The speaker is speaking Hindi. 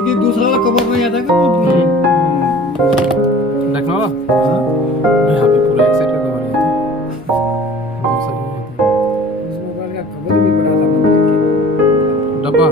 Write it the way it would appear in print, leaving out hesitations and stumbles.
इनकी दूसरा वाला कवर नहीं आता क्या वो? ढकना वाला हाँ। यहाँ पे पूरा एक साइड का कवर है दूसरा नहीं आता। इस मोबाइल का कवर भी बड़ा था मतलब डब्बा